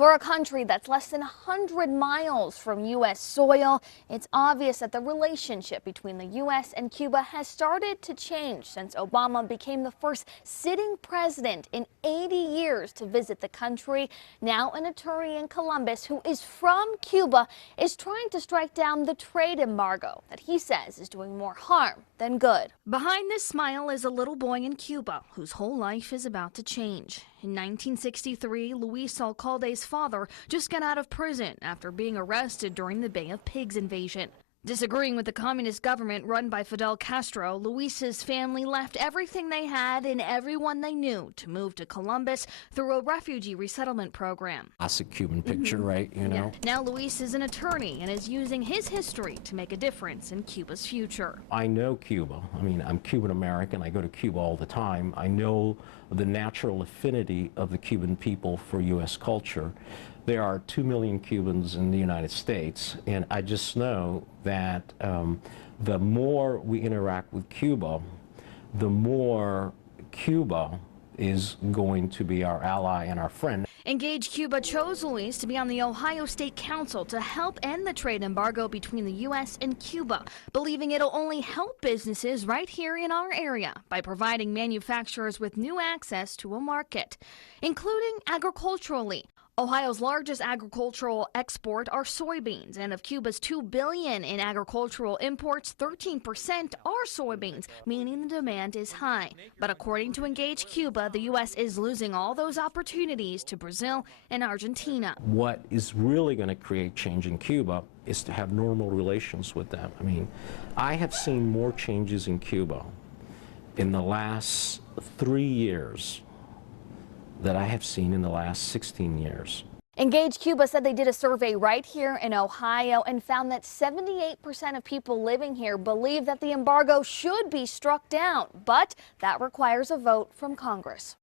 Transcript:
For a country that's less than 100 miles from U.S. soil, it's obvious that the relationship between the U.S. and Cuba has started to change since Obama became the first sitting president in 80 years to visit the country. Now an attorney in Columbus who is from Cuba is trying to strike down the trade embargo that he says is doing more harm than good. Behind this smile is a little boy in Cuba whose whole life is about to change. In 1963, Luis Alcalde's father just got out of prison after being arrested during the Bay of Pigs invasion. Disagreeing with the communist government run by Fidel Castro, Luis's family left everything they had and everyone they knew to move to Columbus through a refugee resettlement program. Classic Cuban picture, right? You know. Yeah. Now Luis is an attorney and is using his history to make a difference in Cuba's future. I know Cuba. I mean, I'm Cuban American. I go to Cuba all the time. I know the natural affinity of the Cuban people for U.S. culture. There are 2 million Cubans in the United States, and I just know that the more we interact with Cuba, the more Cuba is going to be our ally and our friend. Engage Cuba chose Luis to be on the Ohio State Council to help end the trade embargo between the U.S. and Cuba, believing it'll only help businesses right here in our area by providing manufacturers with new access to a market, including agriculturally. Ohio's largest agricultural export are soybeans, and of Cuba's $2 billion in agricultural imports, 13% are soybeans, meaning the demand is high. But according to Engage Cuba, the U.S. is losing all those opportunities to Brazil and Argentina. What is really going to create change in Cuba is to have normal relations with them. I mean, I have seen more changes in Cuba in the last 3 years that I have seen in the last 16 years. Engage Cuba said they did a survey right here in Ohio and found that 78% of people living here believe that the embargo should be struck down, but that requires a vote from Congress.